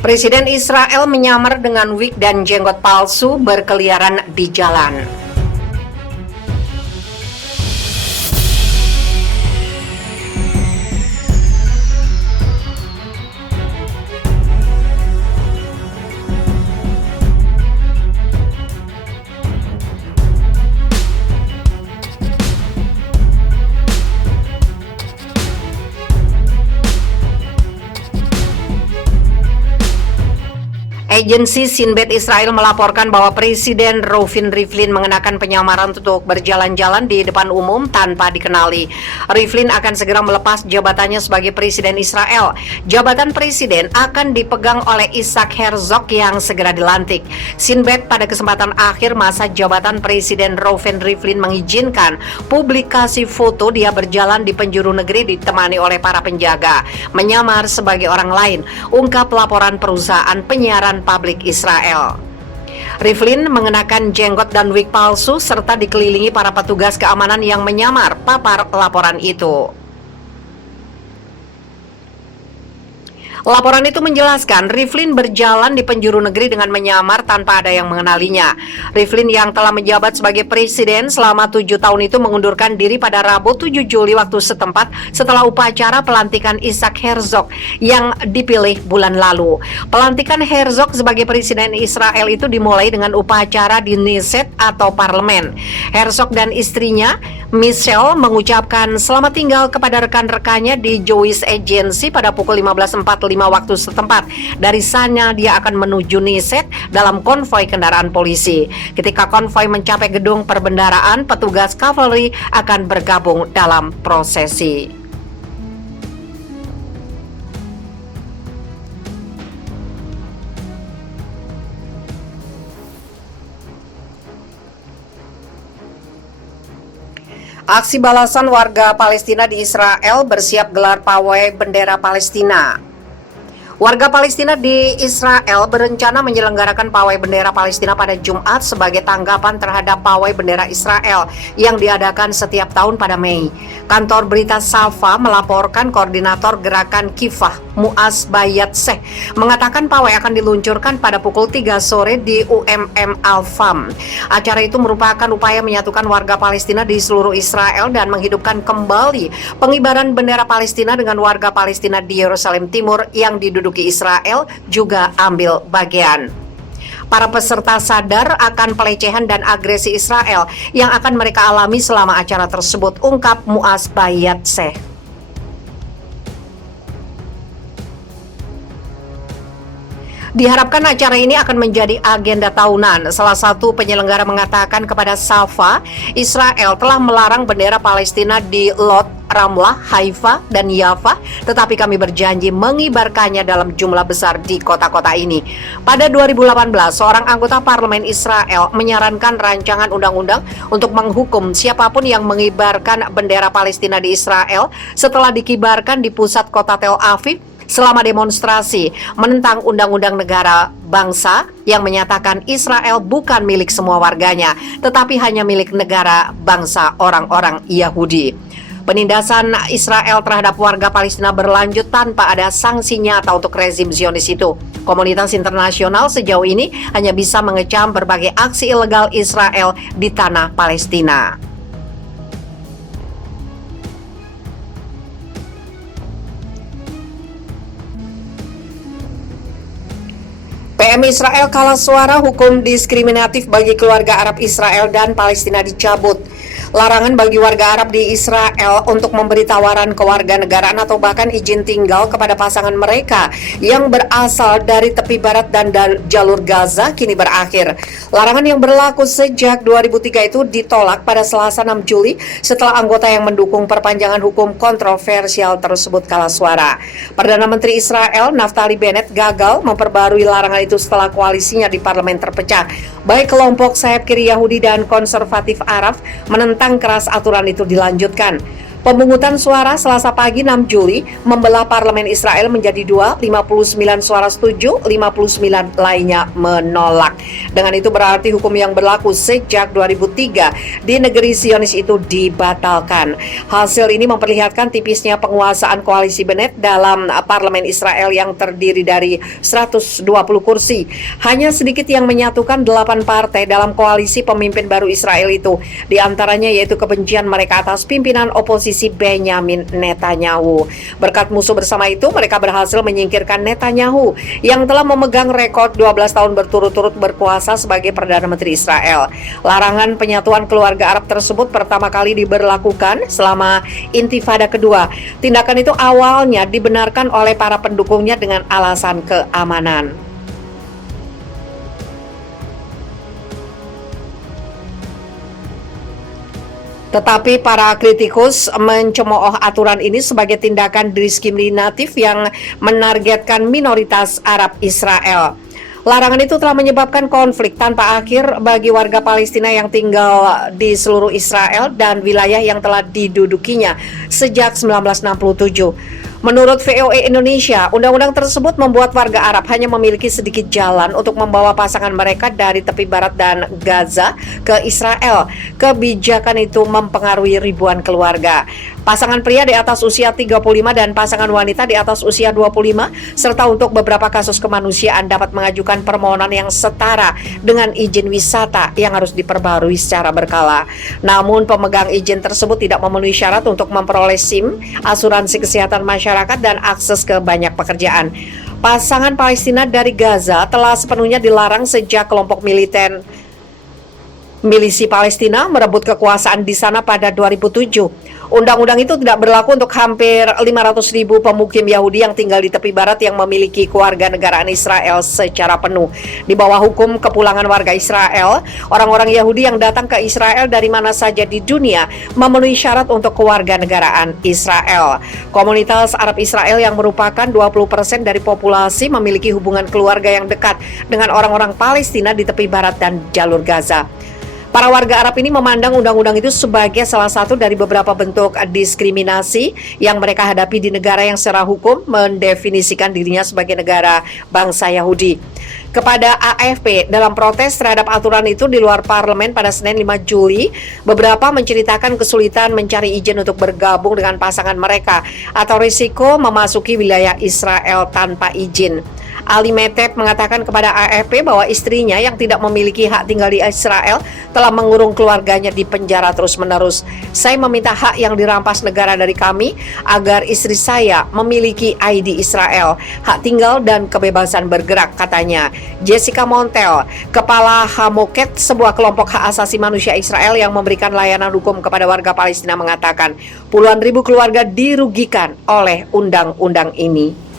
Presiden Israel menyamar dengan wig dan jenggot palsu berkeliaran di jalan. Agensi Shin Bet Israel melaporkan bahwa Presiden Reuven Rivlin mengenakan penyamaran untuk berjalan-jalan di depan umum tanpa dikenali. Rivlin akan segera melepas jabatannya sebagai Presiden Israel. Jabatan Presiden akan dipegang oleh Isaac Herzog yang segera dilantik. Shin Bet pada kesempatan akhir masa jabatan Presiden Reuven Rivlin mengizinkan publikasi foto dia berjalan di penjuru negeri ditemani oleh para penjaga, menyamar sebagai orang lain, ungkap laporan perusahaan penyiaran publik Israel. Rivlin mengenakan jenggot dan wig palsu serta dikelilingi para petugas keamanan yang menyamar, papar laporan itu. Laporan itu menjelaskan Rivlin berjalan di penjuru negeri dengan menyamar tanpa ada yang mengenalinya. Rivlin yang telah menjabat sebagai presiden selama 7 tahun itu mengundurkan diri pada Rabu 7 Juli waktu setempat setelah upacara pelantikan Isaac Herzog yang dipilih bulan lalu. Pelantikan Herzog sebagai presiden Israel itu dimulai dengan upacara di Knesset atau parlemen. Herzog dan istrinya Michelle mengucapkan selamat tinggal kepada rekan-rekannya di Jewish Agency pada pukul 15.45 waktu setempat. Dari sana dia akan menuju Knesset dalam konvoi kendaraan polisi. Ketika konvoi mencapai gedung perbendaraan, petugas kavaleri akan bergabung dalam prosesi. Aksi balasan warga Palestina di Israel bersiap gelar pawai bendera Palestina. Warga Palestina di Israel berencana menyelenggarakan pawai bendera Palestina pada Jumat sebagai tanggapan terhadap pawai bendera Israel yang diadakan setiap tahun pada Mei. Kantor berita Safa melaporkan koordinator gerakan Kifah, Muaz Bayatseh, mengatakan pawai akan diluncurkan pada pukul 3 sore di UMM Al-Fam. Acara itu merupakan upaya menyatukan warga Palestina di seluruh Israel dan menghidupkan kembali pengibaran bendera Palestina dengan warga Palestina di Yerusalem Timur yang diduduki Israel juga ambil bagian. Para peserta sadar akan pelecehan dan agresi Israel yang akan mereka alami selama acara tersebut, ungkap Muaz Bayatseh. Diharapkan acara ini akan menjadi agenda tahunan. Salah satu penyelenggara mengatakan kepada Safa, Israel telah melarang bendera Palestina di Lod, Ramlah, Haifa, dan Yafa, tetapi kami berjanji mengibarkannya dalam jumlah besar di kota-kota ini. Pada 2018, seorang anggota parlemen Israel menyarankan rancangan undang-undang untuk menghukum siapapun yang mengibarkan bendera Palestina di Israel setelah dikibarkan di pusat kota Tel Aviv selama demonstrasi menentang undang-undang negara bangsa yang menyatakan Israel bukan milik semua warganya, tetapi hanya milik negara bangsa orang-orang Yahudi. Penindasan Israel terhadap warga Palestina berlanjut tanpa ada sanksi nyata untuk rezim Zionis itu. Komunitas internasional sejauh ini hanya bisa mengecam berbagai aksi ilegal Israel di tanah Palestina. PM Israel kalah suara, hukum diskriminatif bagi keluarga Arab Israel dan Palestina dicabut. Larangan bagi warga Arab di Israel untuk memberi tawaran kewarganegaraan atau bahkan izin tinggal kepada pasangan mereka yang berasal dari tepi barat dan jalur Gaza kini berakhir. Larangan yang berlaku sejak 2003 itu ditolak pada Selasa 6 Juli setelah anggota yang mendukung perpanjangan hukum kontroversial tersebut kalah suara. Perdana Menteri Israel Naftali Bennett gagal memperbarui larangan itu setelah koalisinya di parlemen terpecah. Baik kelompok sayap kiri Yahudi dan konservatif Arab menentang keras aturan itu dilanjutkan. Pemungutan suara Selasa pagi 6 Juli membelah parlemen Israel menjadi dua, 59 suara setuju, 59 lainnya menolak. Dengan itu berarti hukum yang berlaku sejak 2003 di negeri Zionis itu dibatalkan. Hasil ini memperlihatkan tipisnya penguasaan koalisi Bennett dalam parlemen Israel yang terdiri dari 120 kursi. Hanya sedikit yang menyatukan 8 partai dalam koalisi pemimpin baru Israel itu. Di antaranya yaitu kebencian mereka atas pimpinan oposisi Benyamin Netanyahu. Berkat musuh bersama itu, mereka berhasil menyingkirkan Netanyahu yang telah memegang rekor 12 tahun berturut-turut berkuasa sebagai Perdana Menteri Israel. Larangan penyatuan keluarga Arab tersebut pertama kali diberlakukan selama Intifada kedua. Tindakan itu awalnya dibenarkan oleh para pendukungnya dengan alasan keamanan. Tetapi para kritikus mencemooh aturan ini sebagai tindakan diskriminatif yang menargetkan minoritas Arab Israel. Larangan itu telah menyebabkan konflik tanpa akhir bagi warga Palestina yang tinggal di seluruh Israel dan wilayah yang telah didudukinya sejak 1967. Menurut VOA Indonesia, undang-undang tersebut membuat warga Arab hanya memiliki sedikit jalan untuk membawa pasangan mereka dari tepi barat dan Gaza ke Israel. Kebijakan itu mempengaruhi ribuan keluarga. Pasangan pria di atas usia 35 dan pasangan wanita di atas usia 25, serta untuk beberapa kasus kemanusiaan dapat mengajukan permohonan yang setara dengan izin wisata yang harus diperbarui secara berkala. Namun pemegang izin tersebut tidak memenuhi syarat untuk memperoleh SIM, asuransi kesehatan masyarakat, dan akses ke banyak pekerjaan. Pasangan Palestina dari Gaza telah sepenuhnya dilarang sejak kelompok milisi Palestina merebut kekuasaan di sana pada 2007. Undang-undang itu tidak berlaku untuk hampir 500.000 pemukim Yahudi yang tinggal di tepi barat yang memiliki kewarganegaraan Israel secara penuh. Di bawah hukum kepulangan warga Israel, orang-orang Yahudi yang datang ke Israel dari mana saja di dunia memenuhi syarat untuk kewarganegaraan Israel. Komunitas Arab Israel yang merupakan 20% dari populasi memiliki hubungan keluarga yang dekat dengan orang-orang Palestina di tepi barat dan jalur Gaza. Para warga Arab ini memandang undang-undang itu sebagai salah satu dari beberapa bentuk diskriminasi yang mereka hadapi di negara yang secara hukum mendefinisikan dirinya sebagai negara bangsa Yahudi. Kepada AFP, dalam protes terhadap aturan itu di luar parlemen pada Senin 5 Juli, beberapa menceritakan kesulitan mencari izin untuk bergabung dengan pasangan mereka atau risiko memasuki wilayah Israel tanpa izin. Ali Metep mengatakan kepada AFP bahwa istrinya yang tidak memiliki hak tinggal di Israel telah mengurung keluarganya di penjara terus-menerus. Saya meminta hak yang dirampas negara dari kami agar istri saya memiliki ID Israel, hak tinggal dan kebebasan bergerak, katanya. Jessica Montel, kepala Hamoket, sebuah kelompok hak asasi manusia Israel yang memberikan layanan hukum kepada warga Palestina, mengatakan puluhan ribu keluarga dirugikan oleh undang-undang ini.